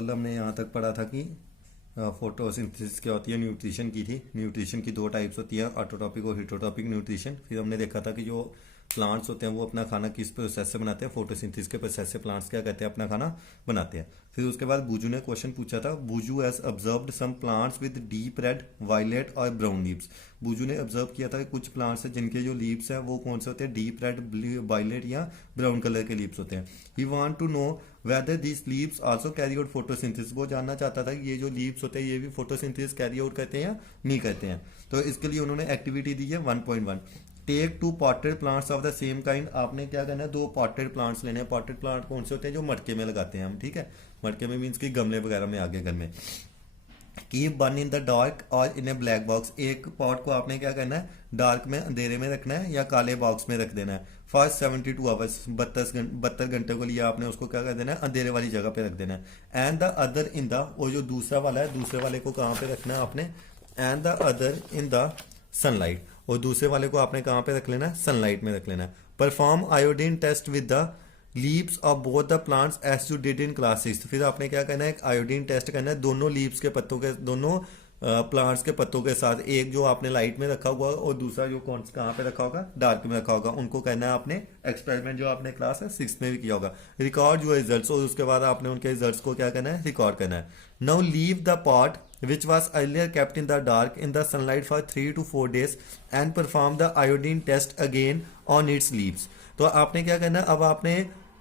कल हमने यहाँ तक पढ़ा था कि फोटोसिंथेसिस क्या होती है, न्यूट्रिशन की थी। न्यूट्रिशन की दो टाइप्स होती है, ऑटोट्रॉपिक और हिटोट्रॉपिक न्यूट्रिशन। फिर हमने देखा था कि जो प्लांट्स होते हैं वो अपना खाना किस प्रोसेस से बनाते हैं, फोटोसिंथेसिस के प्रोसेस से प्लांट्स क्या करते हैं, अपना खाना बनाते हैं। फिर उसके बाद बुजू ने क्वेश्चन पूछा था, Boojho has observed some plants with deep red, violet और ब्राउन लीव्स। बुजू ने ऑब्जर्व किया था कि कुछ प्लांट्स हैं जिनके जो लीव्स हैं वो कौन से होते हैं, डीप रेड, वायलेट या ब्राउन कलर के लीव्स होते हैं। He want to know whether this leaves also carry out photosynthesis. वो जानना चाहता था कि ये जो लीव्स होते हैं ये भी फोटोसिंथेसिस कैरी आउट करते हैं या नहीं करते हैं। तो इसके लिए उन्होंने एक्टिविटी दी है 1.1, take two potted plants of the same kind. आपने क्या करना है, दो पॉटेड प्लांट्स लेने हैं। पॉटेड प्लांट कौन से होते हैं, जो मटके में लगाते हैं हम, ठीक है। मटके में मीन्स कि गमले वगैरह में आगे घर में। Keep one in the dark और इन ए ब्लैक बॉक्स। एक पॉट को आपने क्या करना है, डार्क में अंधेरे में रखना है या काले बॉक्स में रख देना है। फर्स्ट 72 आवर्स, 72 घंटे को लिए आपने उसको क्या कर देना है, अंधेरे वाली जगह पे रख देना है। And the other in the, और जो दूसरा वाला है दूसरे वाले को कहाँ पे रखना है आपने, and the other in the sunlight. और दूसरे वाले को आपने कहाँ पे रख लेना है, सनलाइट में रख लेना है। Perform iodine test with the leaves of both the plants as you did in class 6। फिर आपने क्या करना है, आयोडीन टेस्ट करना है दोनों लीव्स के पत्तों के, दोनों प्लांट्स के पत्तों के साथ। एक जो आपने लाइट में रखा हुआ और दूसरा जो कौन कहाँ पे रखा होगा, डार्क में रखा होगा। उनको करना है आपने एक्सपेरिमेंट जो आपने क्लास 6 में भी किया होगा। रिकॉर्ड योर रिजल्ट्स, और उसके बाद आपने उनके रिजल्ट्स को क्या करना है, रिकॉर्ड करना है। Now leave the pot which was earlier kept in the dark in the sunlight for 3 to 4 days and perform the iodine test again on its leaves। तो आपने क्या करना है, अब आपने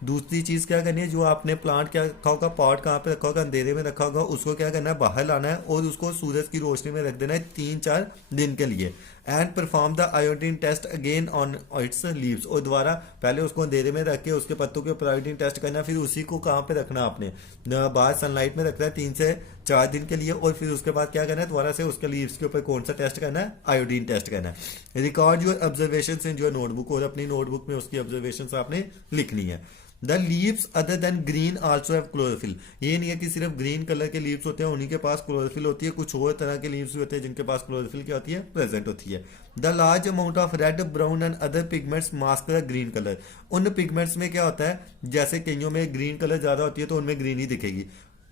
दूसरी चीज क्या करनी है, जो आपने प्लांट क्या रखा होगा, पॉट कहाँ पे रखा होगा, अंधेरे में रखा होगा, उसको क्या करना है, बाहर लाना है और उसको सूरज की रोशनी में रख देना है 3-4 दिन के लिए। And perform the iodine test again on its leaves. और दोबारा पहले उसको अंधेरे में रख के उसके पत्तों के ऊपर आयोडीन टेस्ट करना है। फिर उसी को कहाँ पे रखना है आपने, बाहर सनलाइट में रखना है 3 से 4 दिन के लिए। और फिर उसके बाद क्या करना है, दोबारा से उसके लीव्स के ऊपर कौन सा टेस्ट करना है, आयोडीन टेस्ट करना है। Record your observations in your notebook, और अपनी नोटबुक में उसकी ऑब्जर्वेशंस आपने लिखनी है। The leaves other than green also have chlorophyll. ये नहीं है कि सिर्फ ग्रीन कलर के लीव्स होते हैं उन्हीं के पास क्लोरोफिल होती है, कुछ और तरह के लीव्स भी होते हैं जिनके पास क्लोरोफिल क्या होती है, प्रेजेंट होती है। The large amount of red, brown and other pigments mask the green colour. उन पिगमेंट्स में क्या होता है, जैसे कईयों में ग्रीन कलर ज्यादा होती है तो उनमें ग्रीन ही दिखेगी,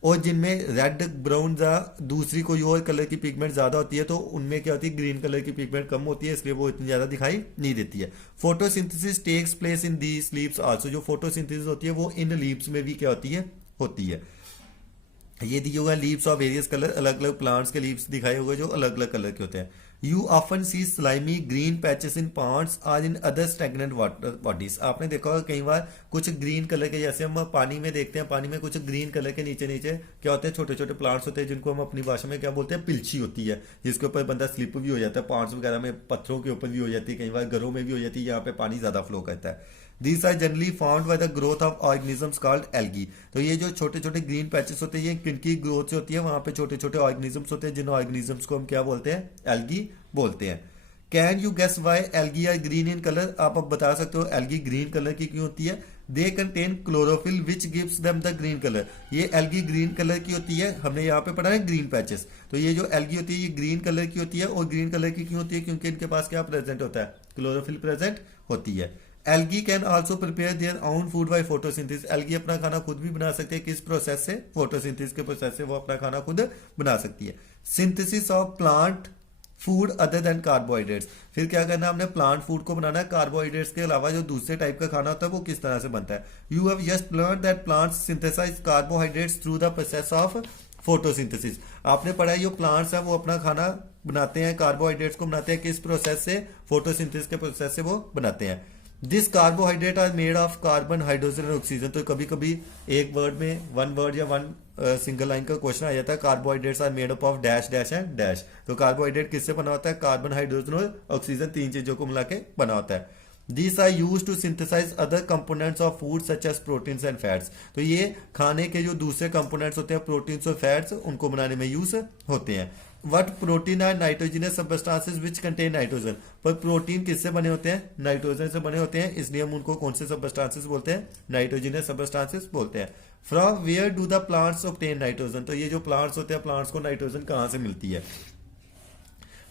और जिनमें रेड, ब्राउन दूसरी कोई और कलर की पिगमेंट ज्यादा होती है तो उनमें क्या होती है, ग्रीन कलर की पिगमेंट कम होती है, इसलिए वो इतनी ज्यादा दिखाई नहीं देती है। Photosynthesis takes place in these leaves also. जो फोटोसिंथेसिस होती है वो इन लीव्स में भी क्या होती है। ये दिए हुए लीव्स ऑफ वेरियस कलर, अलग अलग प्लांट्स के लीव्स दिखाए हुए जो अलग अलग कलर के होते हैं। You often see slimy green patches in ponds और in other stagnant water bodies. आपने देखा होगा कई बार कुछ ग्रीन कलर के, जैसे हम पानी में देखते हैं, पानी में कुछ ग्रीन कलर के नीचे नीचे क्या होते हैं, छोटे छोटे प्लांट्स होते हैं जिनको हम अपनी भाषा में क्या बोलते हैं, पिलछी होती है, जिसके ऊपर बंदा स्लिप भी हो जाता है। पॉन्ड्स वगैरह में पत्थरों के ऊपर भी हो जाती है, कई बार घरों में भी हो जाती है, यहाँ पे पानी ज्यादा फ्लो करता है। These are generally found by the growth of organisms called algae। तो ये जो छोटे छोटे ग्रीन पैचेस होते हैं ये किनकी ग्रोथ से होती है, वहां पे छोटे छोटे ऑर्गेनिजम्स होते हैं जिन ऑर्गेनिजम्स को हम क्या बोलते हैं, एल्गी बोलते हैं। Can you guess why algae are green in colour. आप अब बता सकते हो एल्गी ग्रीन कलर की क्यों होती है। They contain chlorophyll which gives them the green colour. ये एल्गी ग्रीन कलर की होती है, हमने यहाँ पे पढ़ा है ग्रीन पैचेस। तो ये जो एल्गी होती है ये ग्रीन कलर की होती है, और ग्रीन कलर की क्यों होती है, क्योंकि इनके पास क्या प्रेजेंट होता है, क्लोरोफिल प्रेजेंट होती है। Algae can also prepare their own food by photosynthesis. Algae अपना खाना खुद भी बना सकते हैं, किस प्रोसेस से, फोटोसिंथेसिस के प्रोसेस से वो अपना खाना खुद बना सकती है। Synthesis of plant food other than carbohydrates. फिर क्या करना है, हमने प्लांट फूड को बनाना है, कार्बोहाइड्रेट्स के अलावा जो दूसरे टाइप का खाना होता है वो किस तरह से बनता है। You have just learn that plants synthesise carbohydrates through the process of photosynthesis. आपने पढ़ा है जो प्लांट्स है वो अपना खाना बनाते हैं, कार्बोहाइड्रेट्स को बनाते हैं, किस प्रोसेस से, फोटोसिंथेसिस के प्रोसेस से वो बनाते हैं। This carbohydrate are made of carbon, hydrogen और ऑक्सीजन। तो कभी कभी एक वर्ड में, वन वर्ड या वन सिंगल लाइन का क्वेश्चन आ जाता है, carbohydrates are made up of dash dash and dash. तो कार्बोहाइड्रेट किससे बना होता है, कार्बन, हाइड्रोजन और ऑक्सीजन, 3 चीजों को मिला के बना होता है। These are used to synthesize other components of food such as proteins and fats। तो ये खाने के जो दूसरे कंपोनेंट्स होते हैं, प्रोटीन्स और फैट्स, उनको बनाने में यूज होते हैं। What protein are nitrogenous substances which contain nitrogen. पर प्रोटीन किससे बने होते हैं, नाइट्रोजन से बने होते हैं, इसलिए हम उनको कौन से सबस्टांसेस बोलते हैं, नाइट्रोजनस सबस्टांसेस बोलते हैं। From where do the plants obtain nitrogen. तो ये जो प्लांट्स होते हैं, प्लांट्स को नाइट्रोजन कहाँ से मिलती है।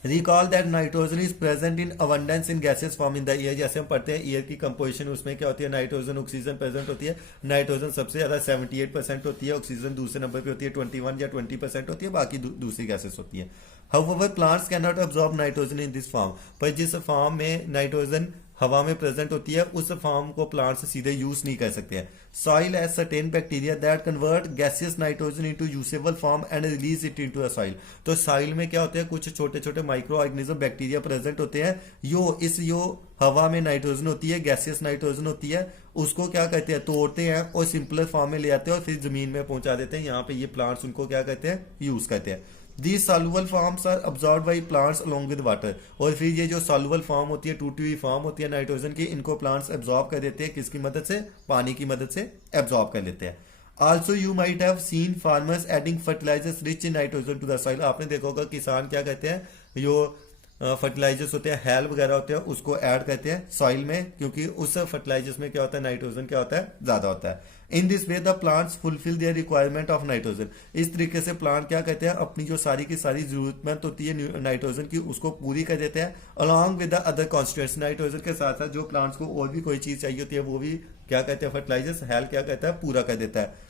Recall that nitrogen is present in abundance in gases form in the air. जैसे हम पढ़ते हैं एयर की कंपोजिशन, उसमें क्या होती है, नाइट्रोजन ऑक्सीजन प्रेजेंट होती है। नाइट्रोजन सबसे ज्यादा 78% होती है, ऑक्सीजन दूसरे नंबर पे होती है 21 या 20% होती है, बाकी दूसरी गैसेस होती है। However plants can not absorb nitrogen in this form, पर जिस फॉर्म में नाइट्रोजन हवा में प्रेजेंट होती है उस फॉर्म को प्लांट्स सीधे यूज नहीं कर सकते हैं। Soil has certain bacteria that convert gaseous nitrogen into usable form and release it into a soil. तो सॉइल में क्या होते हैं, कुछ छोटे छोटे माइक्रो ऑर्गेनिज्म बैक्टीरिया प्रेजेंट होते हैं, जो हवा में नाइट्रोजन होती है, गैसियस नाइट्रोजन होती है, उसको क्या कहते हैं, तोड़ते हैं और सिंपलर फॉर्म में ले आते हैं और फिर जमीन में पहुंचा देते हैं। यहाँ पे ये प्लांट्स उनको क्या कहते हैं, यूज करते हैं। These soluble forms are absorbed by plants along with water। और फिर ये जो soluble form होती है, टूटी हुई फॉर्म होती है नाइट्रोजन की, इनको प्लांट्स एब्जॉर्ब कर देते हैं। किसकी मदद से, पानी की मदद से एब्जॉर्ब कर लेते हैं। Also you might have seen farmers adding fertilisers rich in nitrogen to the soil. आपने देखा होगा किसान क्या कहते हैं, जो फर्टिलाइजर्स होते हैं, हैल वगैरह होते हैं, उसको ऐड करते हैं सॉइल में, क्योंकि उस फर्टिलाइजर्स में क्या होता है, नाइट्रोजन क्या होता है, ज्यादा होता है। In this way the plants fulfil their requirement of nitrogen. इस तरीके से प्लांट क्या कहते हैं, अपनी जो सारी की सारी जरूरतमंद होती है नाइट्रोजन की, उसको पूरी कर देते हैं along with the other constituents. Nitrogen के साथ साथ जो प्लांट्स को और भी कोई चीज चाहिए होती है वो भी क्या कहते हैं, फर्टिलाइजर्स, हैल क्या कहता है, पूरा कर देता है।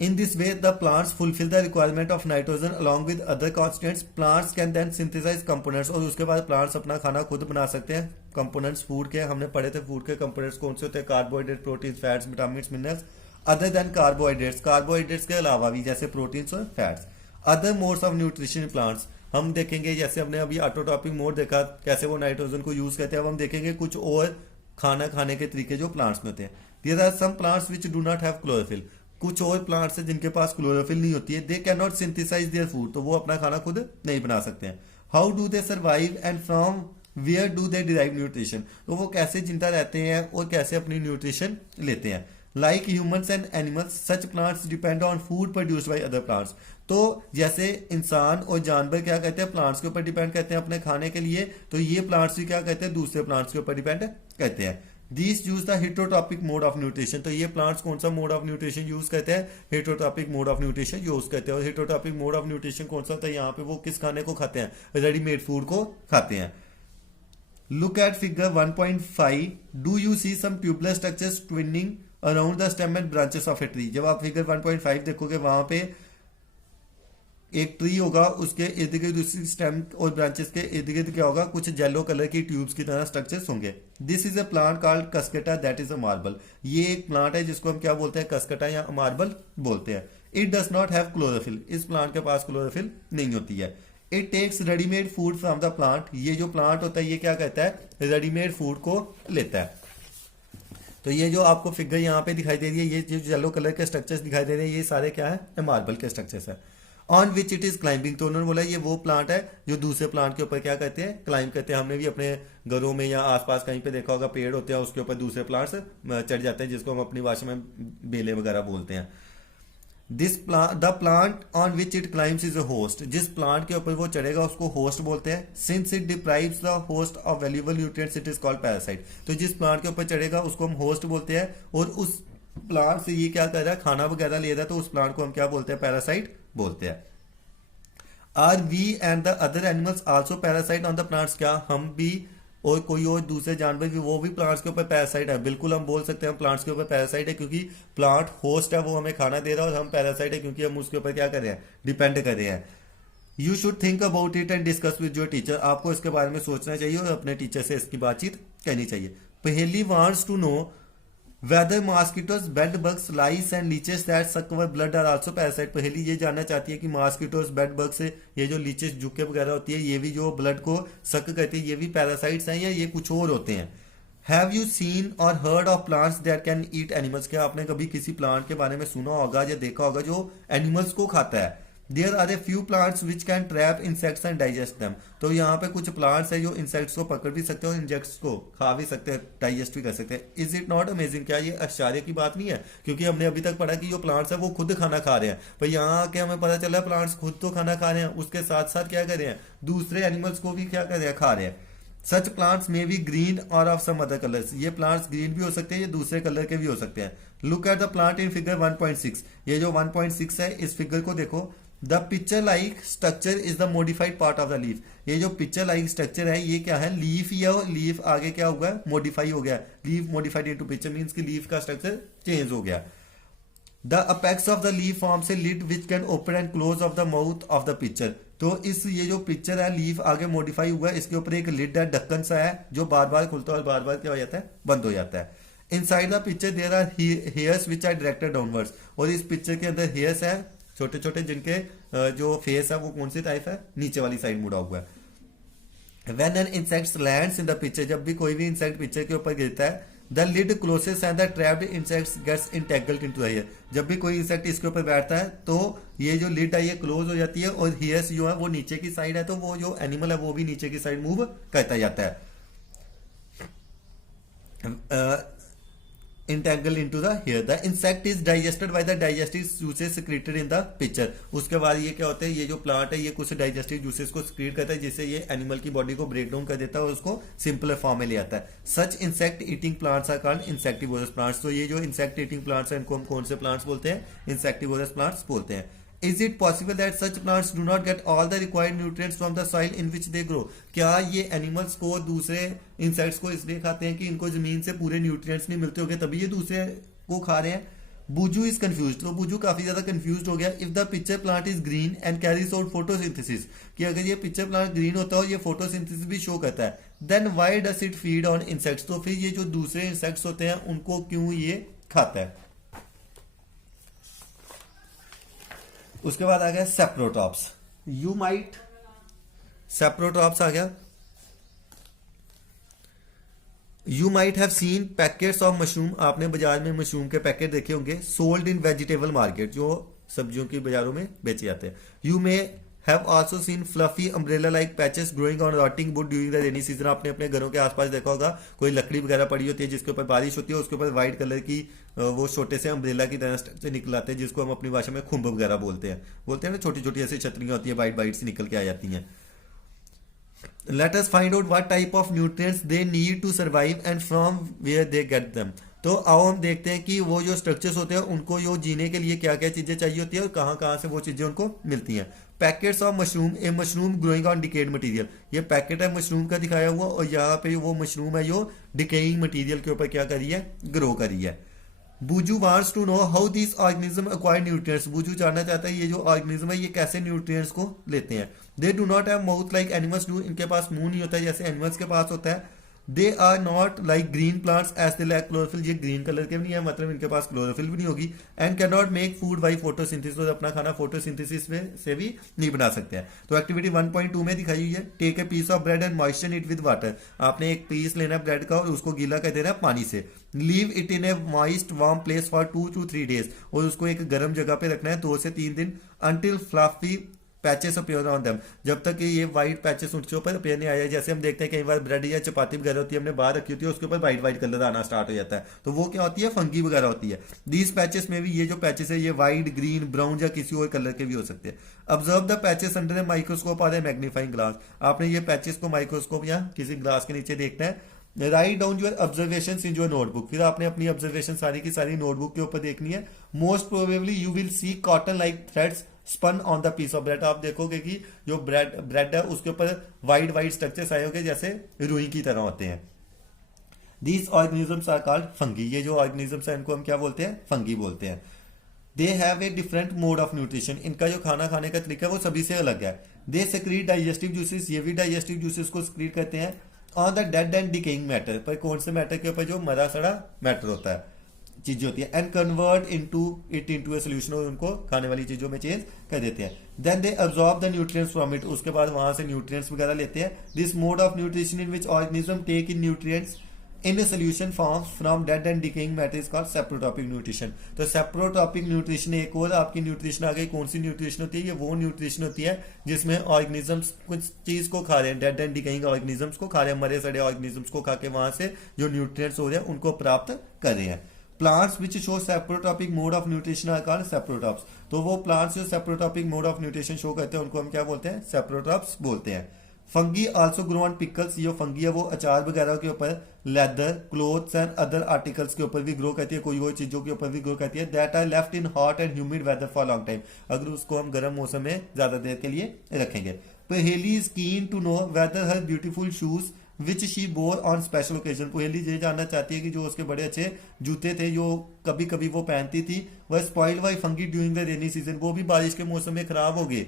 In this way, the plants fulfill the requirement of nitrogen along with other constituents. Plants can then synthesize components। और उसके बाद plants अपना खाना खुद बना सकते हैं। Components food के हमने पढ़े थे, food के components कौन से होते हैं, carbohydrate, protein, fats, vitamins, minerals. Other than carbohydrates, carbohydrates के अलावा भी, जैसे प्रोटीन्स और fats. Other modes of nutrition plants हम देखेंगे, जैसे हमने अभी ऑटोट्रॉपिक मोड देखा कैसे वो नाइट्रोजन को यूज करते हैं। अब हम देखेंगे कुछ और खाना खाने के तरीके जो प्लांट्स में होते हैं। There are some plants which do not have chlorophyll. कुछ और प्लांट्स हैं जिनके पास क्लोरोफिल नहीं होती है। They can not synthesise their food, तो वो अपना खाना खुद नहीं बना सकते हैं। How do they survive and from where do they derive nutrition. तो वो कैसे जिंदा रहते हैं और कैसे अपनी न्यूट्रिशन लेते हैं। Like humans and animals such plants depend on food produced by other plants. तो जैसे इंसान और जानवर क्या कहते हैं, प्लांट्स के ऊपर डिपेंड करते हैं अपने खाने के लिए, तो ये प्लांट्स भी क्या कहते हैं, दूसरे प्लांट्स के ऊपर डिपेंड करते हैं। These use the heterotrophic mode of nutrition। तो ये प्लांट्स कौन सा मोड ऑफ न्यूट्रिशन यूज करते हैं, heterotrophic mode of nutrition use करते हैं। और हेटरोट्रॉपिक मोड ऑफ न्यूट्रिशन कौन सा होता है, यहाँ पे वो किस खाने को खाते हैं, रेडीमेड फूड को खाते हैं। Look at figure 1.5। Do you see some tubular structures twining around the stem and branches of a tree. जब आप फिगर 1.5 देखोगे, वहां पे एक ट्री होगा, उसके इर्द गिर्द दूसरी स्टेम और ब्रांचेस के इर्द गिर्द क्या होगा, कुछ येलो कलर की ट्यूब्स की तरह स्ट्रक्चर्स होंगे। This is a plant called cuscuta, that is amarbel. ये एक प्लांट है जिसको हम क्या बोलते हैं, कस्केटा या मार्बल बोलते हैं। It does not have chlorophyll. इस प्लांट के पास क्लोरोफिल नहीं होती है। It takes readymade food from the plant. ये जो प्लांट होता है ये क्या कहता है, रेडीमेड फूड को लेता है। तो ये जो आपको फिगर यहाँ पे दिखाई दे रही है, ये जो येलो कलर के स्ट्रक्चर्स दिखाई दे रहे हैं, ये सारे क्या है, मार्बल के स्ट्रक्चर्स है। On which it is climbing. तो उन्होंने बोला ये वो प्लांट है जो दूसरे प्लांट के ऊपर क्या कहते हैं, क्लाइंब करते हैं। हमने भी अपने घरों में या आसपास कहीं पे देखा होगा, पेड़ होते हैं उसके ऊपर दूसरे प्लांट्स चढ़ जाते हैं, जिसको हम अपनी भाषा में बेले वगैरह बोलते हैं। This the plant on which it climbs is a host. जिस प्लांट के ऊपर वो चढ़ेगा उसको होस्ट बोलते हैं। Since it deprives the host of valuable nutrients it is called parasite. तो जिस प्लांट के ऊपर चढ़ेगा उसको हम होस्ट बोलते हैं, और उस प्लांट से ये क्या कर रहा है, खाना वगैरह ले रहा है, तो उस प्लांट को हम क्या बोलते हैं, पैरासाइट बोलते हैं। Are we and the other animals also parasite on the plants. क्या हम भी और कोई और दूसरे जानवर भी, वो भी प्लांट्स के ऊपर पैरासाइट है? बिल्कुल हम बोल सकते हैं प्लांट्स के ऊपर पैरासाइट है, क्योंकि प्लांट होस्ट है, वो हमें खाना दे रहा है, और हम पैरासाइट है क्योंकि हम उसके ऊपर क्या कर रहे हैं, डिपेंड कर रहे हैं। You should think about it and discuss with your teacher. आपको इसके बारे में सोचना चाहिए और अपने टीचर से इसकी बातचीत करनी चाहिए। Paheli wants to know whether mosquitoes, bed bugs, lice and leeches that suck our blood are also parasite। पहली ये जानना चाहती है कि मॉस्किटोज, बेड बग से ये जो लीचेस, जुके वगैरह होती है, ये भी जो ब्लड को सक करती है, ये भी पैरासाइट्स हैं या ये कुछ और होते हैं। हैव यू सीन और heard of plants that can eat animals. क्या आपने कभी किसी प्लांट के बारे में सुना होगा या देखा होगा जो एनिमल्स को खाता है? There are a few plants which can trap insects and digest them. तो यहाँ पे कुछ प्लांट्स है जो इंसेक्ट्स को पकड़ भी सकते हैं और इंसेक्ट्स को खा भी सकते हैं, डाइजेस्ट भी कर सकते हैं। Is it not amazing? क्या ये आश्चर्य की बात नहीं है? क्योंकि हमने अभी तक पढ़ा कि जो प्लांट्स है वो खुद खाना खा रहे हैं, पर यहाँ आके हमें पता चला प्लांट्स खुद तो खाना खा रहे हैं, उसके साथ साथ क्या कर रहे हैं, दूसरे एनिमल्स को भी क्या कर रहे हैं, खा रहे हैं। सच प्लांट्स में बी ग्रीन और ऑफ सम अदर कलर्स। ये प्लांट्स ग्रीन भी हो सकते हैं, ये दूसरे कलर के भी हो सकते हैं। Look at the plant in figure 1.6। ये जो 1.6 है, इस फिगर को देखो। The picture like structure is the modified part of the leaf. ये जो पिक्चर लाइक स्ट्रक्चर है ये क्या है, लीफ, या लीफ आगे क्या हुआ है, मॉडिफाई हो गया। Leaf modified into pitcher means कि लीफ का स्ट्रक्चर चेंज हो गया। The apex of the leaf forms a lid which can open and close of the mouth of the pitcher. तो इस ये जो पिक्चर है लीफ आगे मॉडिफाई हुआ है, इसके ऊपर एक लिड है, ढक्कन सा है जो बार बार खुलता है और बार बार क्या हो जाता है, बंद हो जाता है। Inside the pitcher there are hairs which are directed downwards. और इस पिक्चर के अंदर हेयर्स है छोटे छोटे, जिनके जो फेस है वो कौन सी टाइप है, नीचे वाली साइड मुड़ा हुआ है। When an insect lands in the picture, जब भी कोई भी इंसेक्ट पिक्चर के ऊपर गिरता है, the lid closes and the trapped insects gets entangled into the hair. जब भी कोई इंसेक्ट इसके ऊपर बैठता है तो ये जो लिड है ये क्लोज हो जाती है और हेयर्स जो है वो नीचे की साइड है, तो वो जो एनिमल है वो भी नीचे की साइड मूव करता जाता है, entangle into the hair. The insect is digested by the digestive juices secreted in the pitcher. उसके बाद ये क्या होता है, ये जो प्लांट है ये कुछ डाइजेस्टिव जूसेस को सिक्रेट करता है, जिससे ये एनिमल की बॉडी को ब्रेक डाउन कर देता है और उसको सिंपलर फॉर्म में ले आता है। Such insect eating plants are called insectivorous plants. तो ये जो इंसेक्ट ईटिंग प्लांट्स हैं इनको हम कौन से प्लांट्स बोलते हैं, इंसेक्टिवोरस प्लांट्स बोलते हैं। Is it possible that such plants do not get all the required nutrients from the soil in which they grow? क्या ये एनिमल्स को दूसरे इंसेक्ट्स को इसलिए खाते हैं कि इनको जमीन से पूरे न्यूट्रिएंट्स नहीं मिलते होंगे तभी ये दूसरे को खा रहे हैं? बुजू इज कंफ्यूज। तो बुजू काफी ज्यादा कंफ्यूज हो गया। If the pitcher plant is green and carries out photosynthesis, कि अगर ये पिक्चर प्लांट ग्रीन होता है और ये फोटोसिंथेसिस भी शो करता है, then why does it feed on insects? तो फिर ये जो दूसरे इंसेक्ट्स होते हैं उनको क्यों ये खाता है? उसके बाद आ गया सेप्रोटॉप्स। यू माइट, सेप्रोटॉप्स आ गया। You might have scene packets of mushroom. आपने बाजार में मशरूम के पैकेट देखे होंगे, सोल्ड इन वेजिटेबल मार्केट, जो सब्जियों की बाजारों में बेचे जाते हैं। You may have also seen fluffy umbrella like patches growing on rotting would during the rainy season. आपने अपने घरों के आसपास देखा होगा कोई लकड़ी वगैरह पड़ी होती है जिसके ऊपर बारिश होती है, उसके ऊपर व्हाइट कलर की वो छोटे से अम्ब्रेला की तरह से निकल आते हैं, जिसको हम अपनी भाषा में खुम्ब वगैरह बोलते हैं ना, छोटी छोटी ऐसी छतरियां होती है, वाइट वाइट से निकल के आ जाती हैं। Let us find out what type of nutrients they need to survive and from where they get them. तो आओ हम देखते हैं कि वो जो स्ट्रक्चर्स होते हैं उनको जो जीने के लिए क्या क्या चीजें चाहिए होती है और कहाँ कहाँ से वो चीजें उनको मिलती हैं। Packets of mushroom, A mushroom growing on decade material. ये पैकेट है मशरूम का दिखाया हुआ और यहाँ पे वो मशरूम है जो डिकेइंग मटेरियल के ऊपर क्या करी है, ग्रो करी है। Boojho wants to know how this organism acquire nutrients. Boojho जानना चाहता है ये जो ऑर्गेनिज्म है ये कैसे न्यूट्रिएंट्स को लेते हैं। They do not have mouth like animals do. इनके पास मुंह नहीं होता है जैसे एनिमल्स के पास होता है। They are not like green plants as they lack chlorophyll. ये ग्रीन कलर के भी नहीं है, मतलब इनके पास क्लोरोफिल भी नहीं होगी। And can not make food by photosynthesis. और अपना खाना फोटोसिंथेसिस में से भी नहीं बना सकते हैं। तो एक्टिविटी 1.2 में दिखाई हुई है, take a piece of bread and moisture it with water. आपने एक पीस लेना है ब्रेड का और उसको गीला कर देना है पानी से। Leave it in A moist warm place for 2 to 3 days। और उसको एक गर्म जगह पे रखना है 2 से 3 दिन। Until fluffy patches appear on them, जब तक ये व्हाइट पैचेस उनके ऊपर अपीयर नहीं आया। जैसे हम देखते हैं कई बार ब्रेड या चपाती वगैरह होती है, हमने बाहर रखी होती है, उसके ऊपर व्हाइट व्हाइट कलर आना स्टार्ट हो जाता है, तो वो क्या होती है, फंगी वगैरह होती है। दीज पैचेस में भी ये जो पैचेस है ये व्हाइट, ग्रीन, ब्राउन या किसी और कलर के भी हो सकते हैं। Observe the patches under a microscope और ए मैग्नीफाइंग ग्लास। आपने ये पैचेस को माइक्रोस्कोप या किसी ग्लास के नीचे देखना है। Write down your observation in your notebook. फिर आपने अपनी ऑब्जर्वेशन सारी की सारी नोटबुक के ऊपर देखनी है। Most probably you will see cotton like threads spun on the piece of bread. आप देखोगे कि जो ब्रेड है उसके ऊपर वाइट वाइट स्ट्रक्चर्स आए होंगे जैसे रुई की तरह होते हैं। These organisms are called fungi. ये जो ऑर्गेनिजम्स है इनको हम क्या बोलते हैं, फंगी बोलते हैं। They have a different mode of nutrition. इनका जो खाना खाने का तरीका है वो सभी से अलग है। दे सेक्रीट डाइजेस्टिव जूसेस। ये भी डाइजेस्टिव जूसेस को सेक्रीट करते हैं on the dead and decaying matter. पर कौन से मैटर के ऊपर, जो मरा सड़ा मैटर होता है, चीजें होती है। And convert into a solution. और उनको खाने वाली चीजों में चेंज कर देते हैं। Then they absorb the nutrients from it. उसके बाद वहां से न्यूट्रिएंट्स वगैरह लेते हैं। This mode of nutrition in which organism take in nutrients in a solution forms from dead and decaying matter is called saprotrophic nutrition. तो saprotrophic nutrition एक और आपकी न्यूट्रिशन आ गई। कौन सी न्यूट्रिशन होती है, ये वो न्यूट्रिशन होती है जिसमें ऑर्गेनिजम्स कुछ चीज को खा रहे हैं, डेड एंड डिकेइंग ऑर्गेनिजम्स को खा रहे हैं, मरे सड़े ऑर्गेनिजम्स को खा के वहां से जो न्यूट्रिएंट्स हो रहे हैं उनको प्राप्त कर रहे हैं। Plants which show saprotrophic mode of nutrition are called saprotrophs. तो वो प्लांट्स जो saprotrophic mode of nutrition show करते हैं उनको हम क्या बोलते हैं, सेप्रोटॉप्स बोलते हैं। Fungi also grow on pickles, ये फंगी है वो अचार वगैरह के ऊपर, leather, clothes and other articles के ऊपर भी ग्रो करती है, कोई वो चीजों के ऊपर भी ग्रो करती है। That are left in hot and humid weather for long time, अगर उसको हम गर्म मौसम में ज्यादा देर के लिए रखेंगे। Paheli is keen to know whether her beautiful shoes which she bore on special occasion, Paheli ये जानना चाहती है कि जो उसके बड़े अच्छे जूते थे जो कभी कभी वो पहनती थी, वह spoiled by fungi during the rainy season, वो भी बारिश के मौसम में खराब हो गए।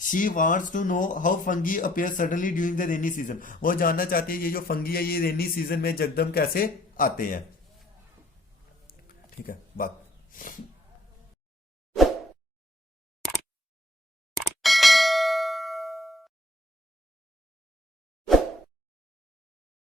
She wants to know how fungi appear suddenly during the rainy season, वो जानना चाहती है ये जो फंगी है ये रेनी सीजन में जगदम कैसे आते हैं। ठीक है बात।